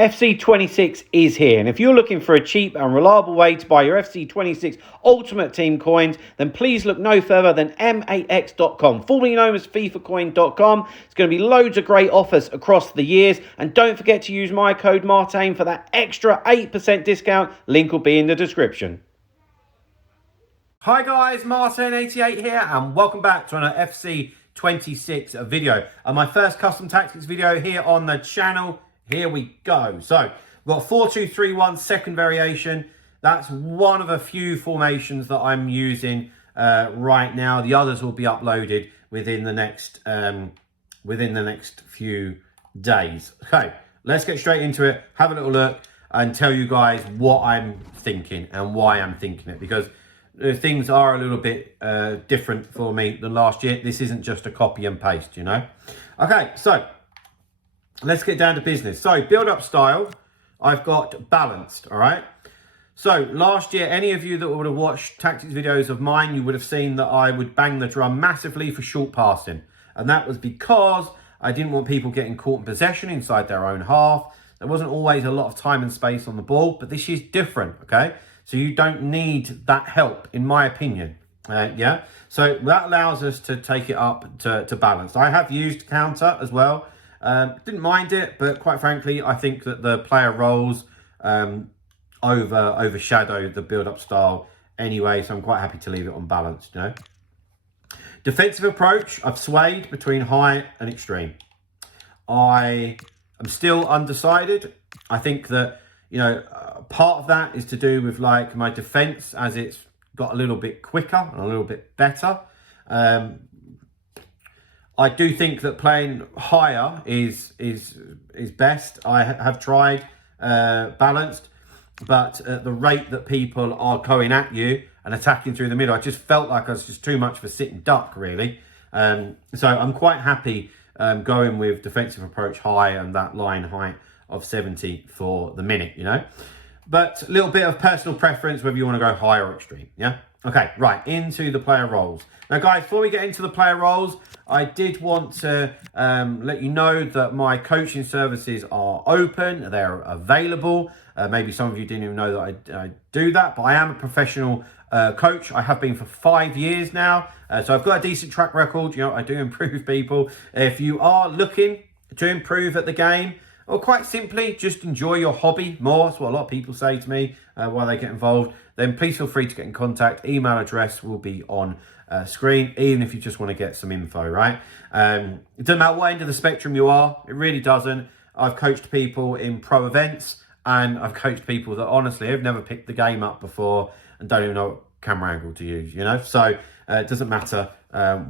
FC26 is here, and if you're looking for a cheap and reliable way to buy your FC26 Ultimate Team coins, then please look no further than max.com, formerly known as fifacoin.com. It's going to be loads of great offers across the years, and don't forget to use my code Martin for that extra 8% discount. Link will be in the description. Hi guys, Martin88 here, and welcome back to another FC26 video, and my first custom tactics video here on the channel. Here we go. So we've got 4-2-3-1 second variation. That's one of a few formations that I'm using right now. The others will be uploaded within the next few days. Okay, let's get straight into it. Have a little look and tell you guys what I'm thinking and why I'm thinking it, because things are a little bit different for me than last year. This isn't just a copy and paste, you know. Okay, so let's get down to business. So build-up style, I've got balanced, all right? So last year, any of you that would have watched tactics videos of mine, you would have seen that I would bang the drum massively for short passing. And that was because I didn't want people getting caught in possession inside their own half. There wasn't always a lot of time and space on the ball, but this year's different, okay? So you don't need that help, in my opinion, yeah? So that allows us to take it up to balanced. I have used counter as well. Didn't mind it, but quite frankly, I think that the player roles overshadow the build-up style anyway, so I'm quite happy to leave it on balanced, you know. Defensive approach, I've swayed between high and extreme. I am still undecided. I think that, you know, part of that is to do with like my defense as it's got a little bit quicker and a little bit better. I do think that playing higher is best. I have tried balanced, but at the rate that people are going at you and attacking through the middle, I just felt like I was just too much of a sitting duck, really. So I'm quite happy going with defensive approach high and that line height of 70 for the minute, you know. But a little bit of personal preference, whether you want to go high or extreme, yeah? Okay, right, into the player roles. Now, guys, before we get into the player roles, I did want to let you know that my coaching services are open. They're available. Maybe some of you didn't even know that I do that, but I am a professional coach. I have been for 5 years now. So I've got a decent track record. You know, I do improve people. If you are looking to improve at the game, or quite simply, just enjoy your hobby more. That's what a lot of people say to me while they get involved. Then please feel free to get in contact. Email address will be on screen, even if you just want to get some info, right? It doesn't matter what end of the spectrum you are. It really doesn't. I've coached people in pro events, and I've coached people that honestly have never picked the game up before and don't even know what camera angle to use, you know? So it doesn't matter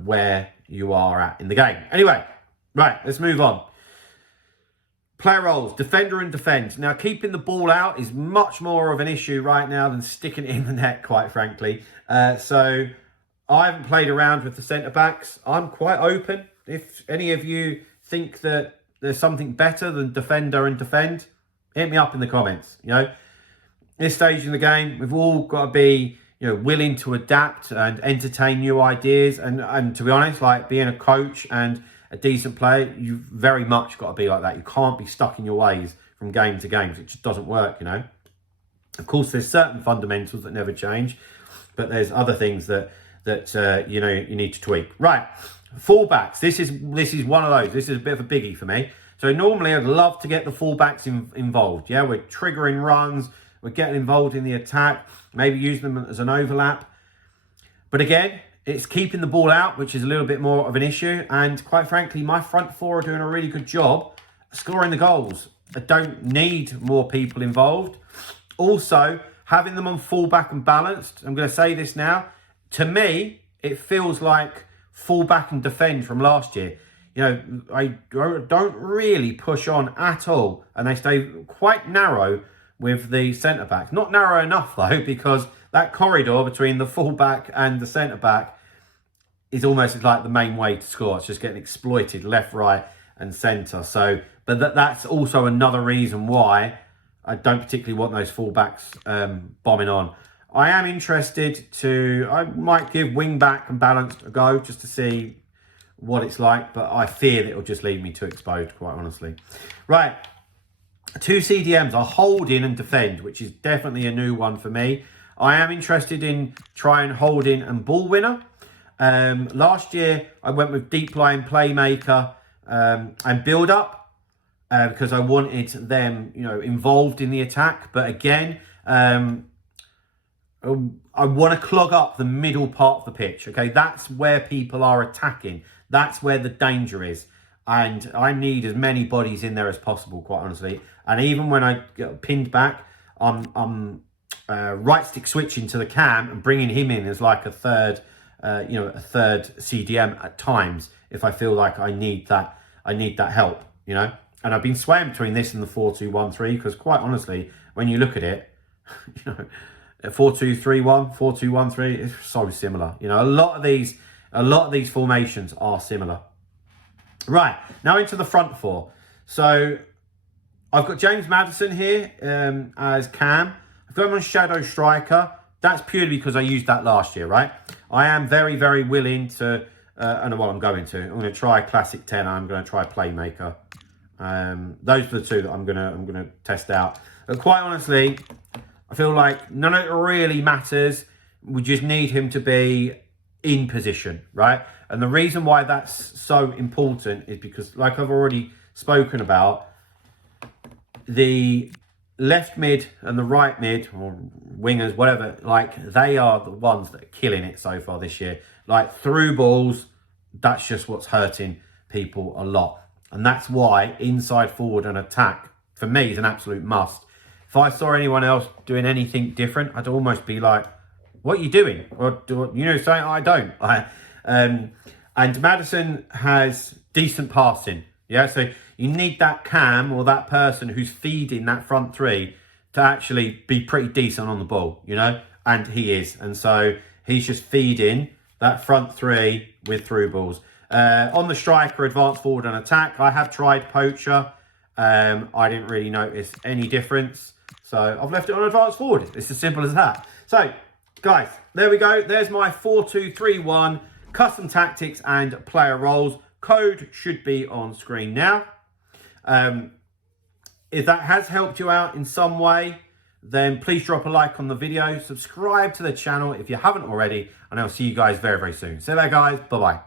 where you are at in the game. Anyway, right, let's move on. Player roles, defender and defend. Now, keeping the ball out is much more of an issue right now than sticking it in the net, quite frankly. So I haven't played around with the centre-backs. I'm quite open. If any of you think that there's something better than defender and defend, hit me up in the comments. You know, this stage in the game, we've all got to be, you know, willing to adapt and entertain new ideas. And to be honest, like being a coach and a decent player, you've very much got to be like that. You can't be stuck in your ways from game to game. It just doesn't work, you know. Of course, there's certain fundamentals that never change, but there's other things that you know, you need to tweak. Right, fullbacks. This is one of those. This is a bit of a biggie for me. So normally I'd love to get the fullbacks involved. Yeah, we're triggering runs. We're getting involved in the attack. Maybe using them as an overlap. But again, it's keeping the ball out, which is a little bit more of an issue. And quite frankly, my front four are doing a really good job scoring the goals. I don't need more people involved. Also, having them on fullback and balanced, I'm going to say this now, to me, it feels like fullback and defend from last year. You know, I don't really push on at all, and they stay quite narrow with the centre-backs. Not narrow enough, though, because that corridor between the fullback and the centre-back is almost like the main way to score. It's just getting exploited left, right, and centre. So, but that's also another reason why I don't particularly want those fullbacks bombing on. I am interested I might give wing back and balanced a go just to see what it's like, but I fear that it'll just leave me too exposed, quite honestly. Right, two CDMs are hold in and defend, which is definitely a new one for me. I am interested in trying hold in and ball winner. Last year, I went with deep line playmaker and build up because I wanted them, you know, involved in the attack. But again, I want to clog up the middle part of the pitch. Okay, that's where people are attacking. That's where the danger is. And I need as many bodies in there as possible, quite honestly. And even when I get pinned back, I'm right stick switching to the cam and bringing him in as like a third, a third CDM at times if I feel like I need that help, you know. And I've been swaying between this and the 4-2-1-3 because quite honestly, when you look at it, you know, 4-2-3-1, 4-2-1-3, it's so similar. You know, a lot of these formations are similar. Right, now into the front four. So I've got James Maddison here as Cam. I've got him on Shadow Striker. That's purely because I used that last year, right? I am very, very willing to, I'm going to try Classic 10. I'm going to try Playmaker. Those are the two that I'm gonna test out. But quite honestly, I feel like none of it really matters. We just need him to be in position, right? And the reason why that's so important is because, like I've already spoken about, the left mid and the right mid, or wingers, whatever, like they are the ones that are killing it so far this year. Like through balls, that's just what's hurting people a lot. And that's why inside forward and attack, for me, is an absolute must. If I saw anyone else doing anything different, I'd almost be like, what are you doing? Or you know, saying I don't. And Maddison has decent passing. Yeah, so you need that cam or that person who's feeding that front three to actually be pretty decent on the ball, you know? And he is. And so he's just feeding that front three with through balls. On the striker, advance forward and attack, I have tried poacher. I didn't really notice any difference. So I've left it on advance forward. It's as simple as that. So, guys, there we go. There's my 4-2-3-1 custom tactics and player roles. Code should be on screen now. If that has helped you out in some way, then please drop a like on the video. Subscribe to the channel if you haven't already. And I'll see you guys very, very soon. See you there, guys. Bye-bye.